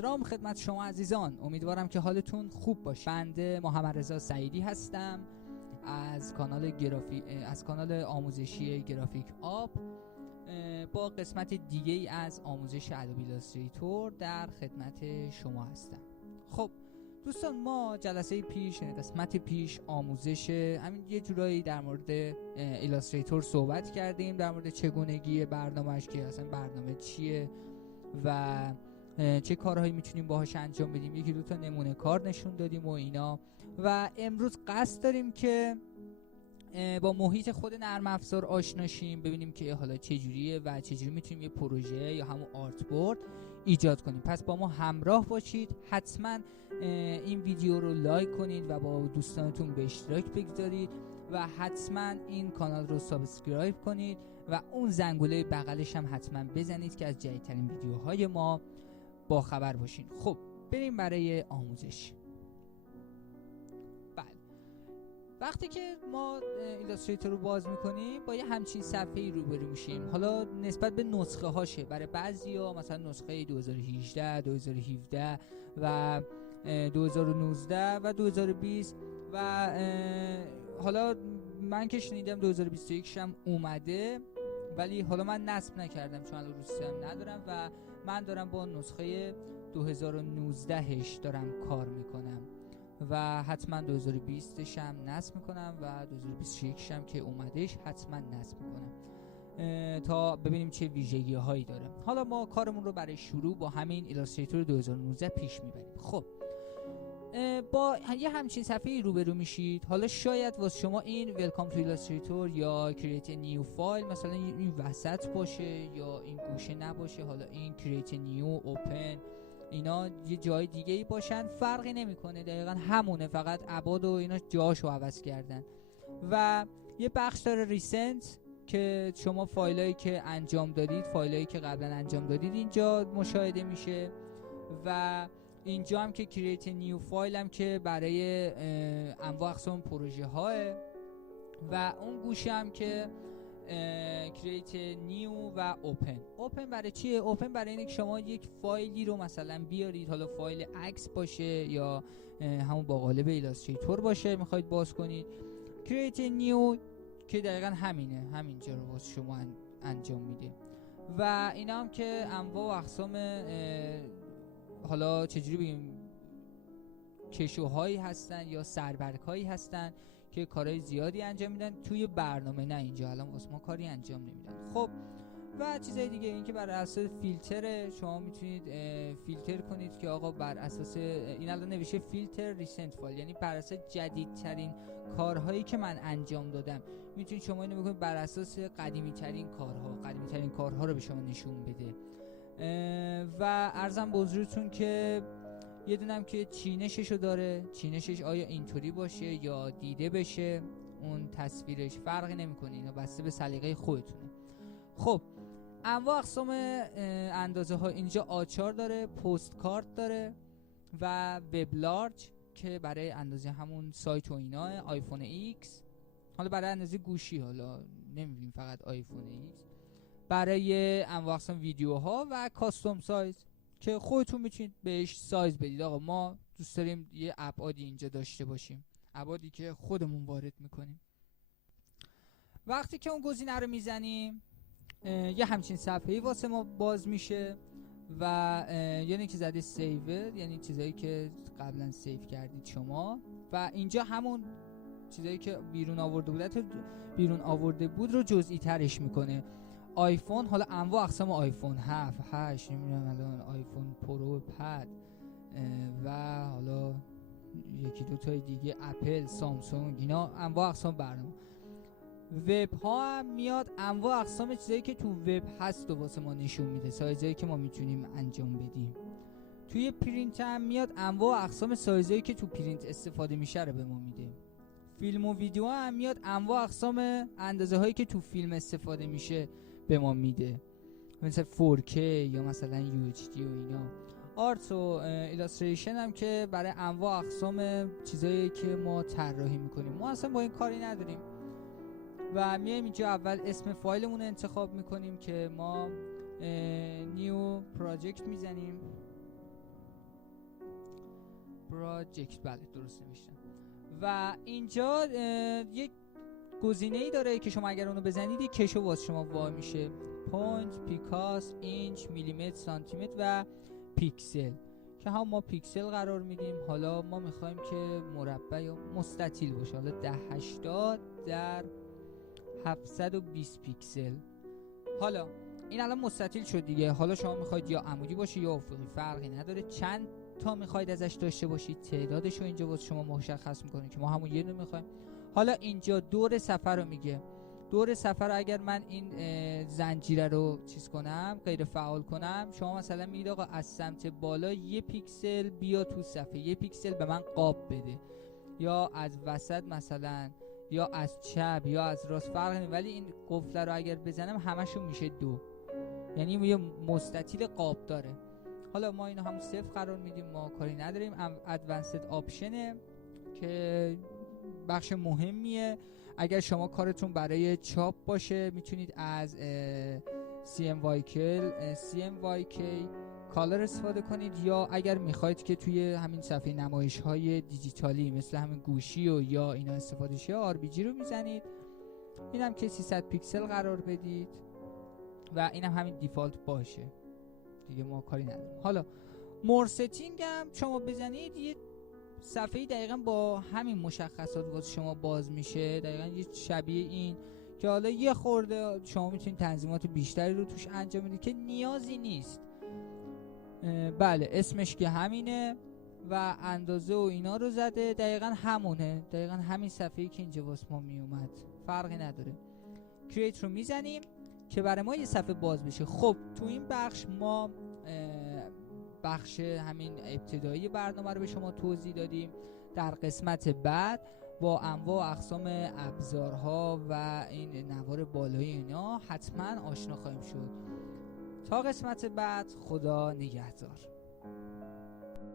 احترام خدمت شما عزیزان. امیدوارم که حالتون خوب باشه. بنده محمد رضا سعیدی هستم از کانال آموزشی گرافیک آپ با قسمت دیگه ای از آموزش ادوبی ایلاستریتور در خدمت شما هستم. خب دوستان، ما جلسه پیش، قسمت پیش آموزش همین یه جورایی در مورد ایلاستریتور صحبت کردیم، در مورد چگونگی برنامه‌اش، که اصلا برنامه چیه و چه کارهایی میتونیم باهاش انجام بدیم. یکی دو تا نمونه کار نشون دادیم و اینا. و امروز قصد داریم که با محیط خود نرم افزار آشنا شیم، ببینیم که حالا چجوریه و چجوری میتونیم یه پروژه یا همون آرت بورد ایجاد کنیم. پس با ما همراه باشید. حتما این ویدیو رو لایک کنید و با دوستانتون به اشتراک بگذارید و حتما این کانال رو سابسکرایب کنید و اون زنگوله بغلش هم حتما بزنید که از جدیدترین ویدیوهای ما با خبر باشین. خب بریم برای آموزش. وقتی که ما ایلاستریتور رو باز میکنیم با یه همچین صفحه‌ای روبرو میشیم. حالا نسبت به نسخه هاشه، برای بعضیا مثلا نسخه 2018 2017 و 2019 و 2020 و حالا من که شنیدم 2021 هم اومده، ولی حالا من نصب نکردم چون الان رو سیستم ندارم و من دارم با نسخه 2019 دارم کار میکنم و حتما 2020 هم نصب میکنم و 2021 هم که اومدش حتما نصب میکنم تا ببینیم چه ویژگی هایی داره. حالا ما کارمون رو برای شروع با همین ایلاستریتور 2019 پیش میبریم. خب با یه همچین صفحه‌ای روبرو میشید. حالا شاید واسه شما این ویلکام تو ایلاستریتور یا کرییت نیو فایل مثلا این وسط باشه یا این گوشه نباشه، حالا این کرییت نیو اوپن اینا یه جای دیگه ای باشن، فرقی نمیکنه، دقیقا همونه، فقط ابعاد و اینا جاشو عوض کردن. و یه بخش داره ریسنت که شما فایلایی که انجام دادید، فایلایی که قبلا انجام دادید اینجا مشاهده میشه و اینجا هم که کرییت نیو فایل هم که برای انواع اقسام پروژه ها و اون گوشه هم که کرییت نیو و اوپن برای چیه؟ اوپن برای اینه که شما یک فایلی رو مثلا بیارید، حالا فایل عکس باشه یا همون با قالب ایلاستریتور باشه میخواید باز کنید. کرییت نیو که دقیقا همینه، همینجا رو واسه شما انجام میده. و اینا هم که انواع و اقسام حالا چجوری بگیم کشوهایی هستن یا سربرکایی هستن که کارهای زیادی انجام میدن توی برنامه، نه اینجا الان واسه ما کاری انجام نمیدن. خب و چیزای دیگه این که بر اساس فیلتر شما میتونید فیلتر کنید که آقا بر اساس این الان نوشته فیلتر ریسنت فایل، یعنی بر اساس جدیدترین کارهایی که من انجام دادم میتونید شما اینو بکنید بر اساس قدیمی ترین کارها رو به شما نشون بده. و عرضم به حضورتون که یه دونم که چینششو داره، چینشش آیا اینطوری باشه یا دیده بشه اون تصویرش فرقی نمیکنه، اینا بسته به سلیقه خودتونه. خب انواع اقسام اندازه ها اینجا آچار داره، پست کارت داره و وب لارج که برای اندازه همون سایت و اینا، آیفون ایکس حالا برای اندازه گوشی، حالا نمیبینیم فقط آیفون ایکس، برای انواع اقسام ویدیوها و کاستوم سایز که خودتون میتونید بهش سایز بدید. آقا ما دوست داریم یه ابعادی اینجا داشته باشیم، ابعادی که خودمون وارد میکنیم. وقتی که اون گزینه رو میزنیم یه همچین صفحه‌ای واسه ما باز میشه و یعنی که زده سیو، یعنی چیزایی که قبلا سیو کردید شما و اینجا همون چیزایی که بیرون آورده بود رو جزئی ترش میکنه. آیفون، حالا انواع اقسام آیفون 7 8 نمیدونم الان آیفون پرو، پد و حالا یکی دو تای دیگه، اپل، سامسونگ، اینا انواع اقسام برنامه. وب ها هم میاد، انواع اقسام چیزایی که تو وب هست و واسه ما نشون میده، سایزایی که ما میتونیم انجام بدیم. توی پرینت هم میاد، انواع اقسام سایزایی که تو پرینت استفاده میشه رو به ما میده. فیلم و ویدیو هم میاد، انواع اقسام اندازه هایی که تو فیلم استفاده میشه به ما میده، مثل 4K یا مثلا UHD و اینا. آرت و ایلاستریشن هم که برای انواع اقسام چیزایی که ما طراحی میکنیم. ما اصلا با این کاری نداریم و میایم اینجا اول اسم فایلمون رو انتخاب میکنیم که ما نیو پراجکت میزنیم پراجکت، بله درست نوشتم. و اینجا یک گزینه‌ای داره که شما اگر اونو بزنید یک کشو واسه شما وا میشه، پوینت، پیکاس، اینچ، میلیمتر، سانتیمتر و پیکسل که هم ما پیکسل قرار میدیم. حالا ما میخوایم که مربع یا مستطیل باشه، حالا 1080 در 720 پیکسل. حالا این الان مستطیل شد دیگه. حالا شما میخواید یا عمودی باشه یا افقی، فرقی نداره. چند تا میخواید ازش داشته باشید، تعدادش رو اینجا واسه شما مشخص میکنه که ما همون یه دونه میخوایم. حالا اینجا دور صفحه رو میگه. دور صفحه رو اگر من این زنجیره رو چیز کنم، غیر فعال کنم، شما مثلا میگید آقا از سمت بالا 1 پیکسل بیا تو صفحه، 1 پیکسل به من قاب بده، یا از وسط مثلا، یا از چپ یا از راست، فرق نمیکنه. ولی این قفل رو اگر بزنم همشون میشه 2، یعنی یه مستطیل قاب داره. حالا ما اینو هم 0 قرار میدیم، ما کاری نداریم. ادوانسد آپشنه که بخش مهمیه. اگر شما کارتون برای چاپ باشه میتونید از CMYK کالر استفاده کنید، یا اگر میخواید که توی همین صفحه نمایش های دیجیتالی مثل همین گوشی و یا اینا استفاده شه، RGB رو میزنید. اینم که 300 پیکسل قرار بدید و اینم همین دیفالت باشه دیگه، ما کاری نداریم. حالا مور ستینگ هم شما بزنید یه صفحه‌ای دقیقاً با همین مشخصات واسه شما باز میشه، دقیقاً یه شبیه این که حالا یه خورده شما میتونید تنظیمات بیشتری رو توش انجام بدید که نیازی نیست. بله اسمش که همینه و اندازه و اینا رو زده، دقیقاً همونه، دقیقاً همین صفحه‌ای که اینجا واسه ما میومد، فرقی نداره. کرییت رو میزنیم که برای ما یه صفحه باز بشه. خب تو این بخش ما بخش همین ابتدایی برنامه رو به شما توضیح دادیم. در قسمت بعد با انواع و اقسام ابزارها و این نوار بالایی اینا حتما آشنا خواهیم شد. تا قسمت بعد، خدا نگهدار.